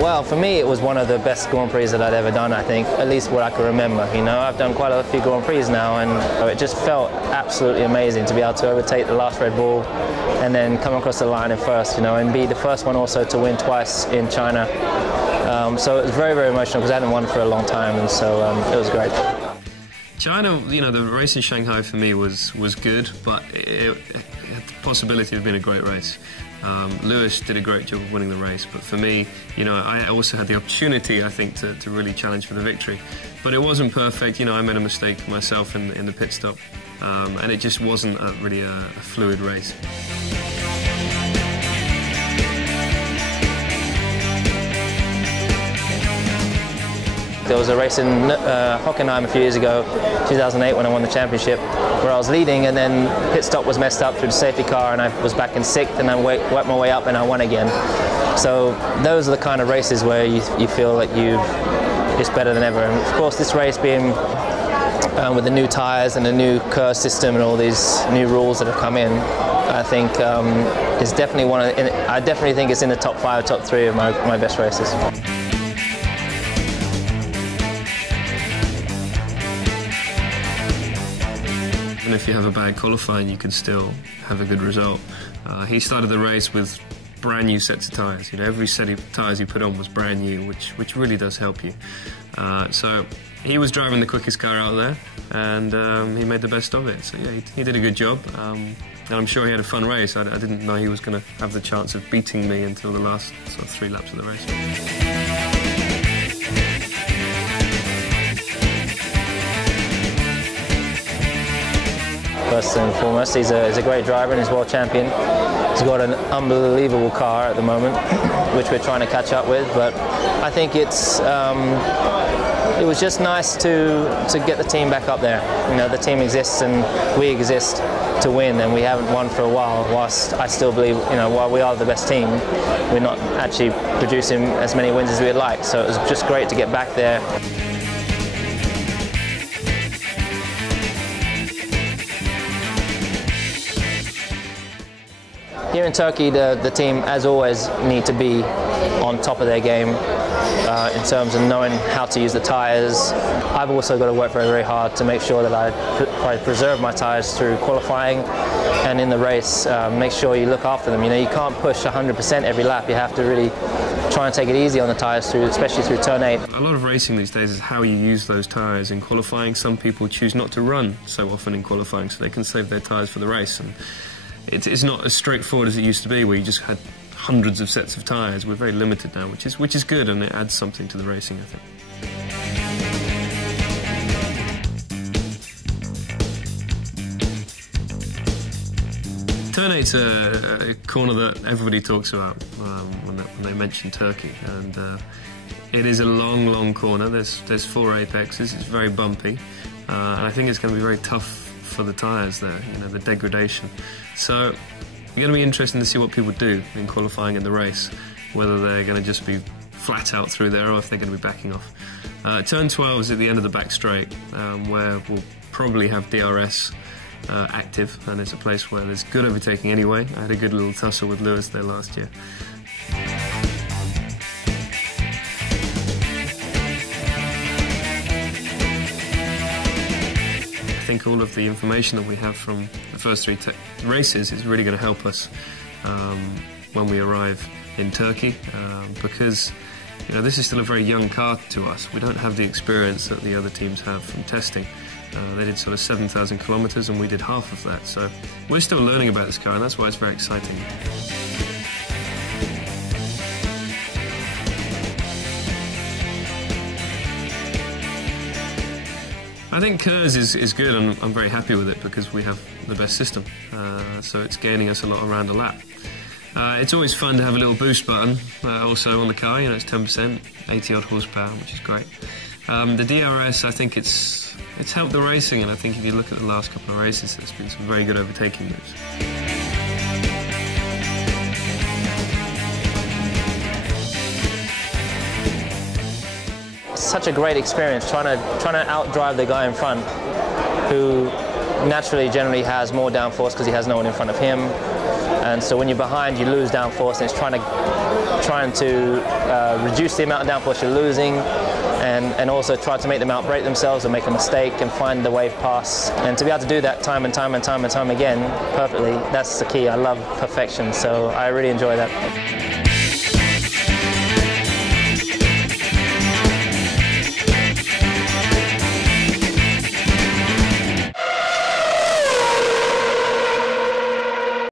Well, for me, it was one of the best Grand Prix that I'd ever done, I think, at least what I can remember. You know, I've done quite a few Grand Prix now, and it just felt absolutely amazing to be able to overtake the last Red Bull and then come across the line in first, you know, and be the first one also to win twice in China. So it was very, very emotional because I hadn't won for a long time, and so it was great. China, you know, the race in Shanghai for me was good, but it had the possibility of being a great race. Lewis did a great job of winning the race, but for me, you know, I also had the opportunity, I think, to really challenge for the victory. But it wasn't perfect. You know, I made a mistake myself in the pit stop, and it just wasn't really a fluid race. There was a race in Hockenheim a few years ago, 2008, when I won the championship, where I was leading, and then pit stop was messed up through the safety car, and I was back in 6th, and I worked my way up, and I won again. So those are the kind of races where you feel that it's better than ever. And of course, this race being with the new tyres and the new curve system and all these new rules that have come in, I think is definitely I definitely think it's in the top 5, top 3 of my best races. Even if you have a bad qualifying, you can still have a good result. He started the race with brand new sets of tyres. You know, every set of tyres he put on was brand new, which really does help you. So he was driving the quickest car out there, and he made the best of it. So yeah, he did a good job, and I'm sure he had a fun race. I didn't know he was going to have the chance of beating me until the last sort of 3 laps of the race. First and foremost, he's a great driver and he's world champion. He's got an unbelievable car at the moment, which we're trying to catch up with. But I think it was just nice to get the team back up there. You know, the team exists and we exist to win, and we haven't won for a while. Whilst I still believe, you know, while we are the best team, we're not actually producing as many wins as we'd like. So it was just great to get back there. Here in Turkey, the team, as always, need to be on top of their game in terms of knowing how to use the tyres. I've also got to work very, very hard to make sure that I preserve my tyres through qualifying and in the race. Make sure you look after them. You know, you can't push 100% every lap. You have to really try and take it easy on the tyres, especially through turn 8. A lot of racing these days is how you use those tyres in qualifying. Some people choose not to run so often in qualifying so they can save their tyres for the race. And it's not as straightforward as it used to be, where you just had hundreds of sets of tyres. We're very limited now, which is good, and it adds something to the racing, I think. Turn 8's a corner that everybody talks about when they mention Turkey, and it is a long, long corner. There's 4 apexes. It's very bumpy, and I think it's going to be very tough for the tyres there, you know, the degradation. So it's going to be interesting to see what people do in qualifying in the race, whether they're going to just be flat out through there or if they're going to be backing off. Turn 12 is at the end of the back straight, where we'll probably have DRS active, and it's a place where there's good overtaking anyway. I had a good little tussle with Lewis there last year. I think all of the information that we have from the first 3 races is really going to help us when we arrive in Turkey, because, you know, this is still a very young car to us. We don't have the experience that the other teams have from testing. They did sort of 7,000 kilometres and we did half of that, so we're still learning about this car, and that's why it's very exciting. I think KERS is good, and I'm very happy with it because we have the best system, so it's gaining us a lot around a lap. It's always fun to have a little boost button also on the car. You know, it's 10%, 80 odd horsepower, which is great. The DRS, I think it's helped the racing, and I think if you look at the last couple of races, there's been some very good overtaking moves. Such a great experience trying to outdrive the guy in front, who naturally generally has more downforce because he has no one in front of him, and so when you're behind you lose downforce, and it's trying to trying to reduce the amount of downforce you're losing, and also try to make them outbrake themselves or make a mistake and find the wave pass. And to be able to do that time and time and time and time again perfectly, that's the key. I love perfection, so I really enjoy that.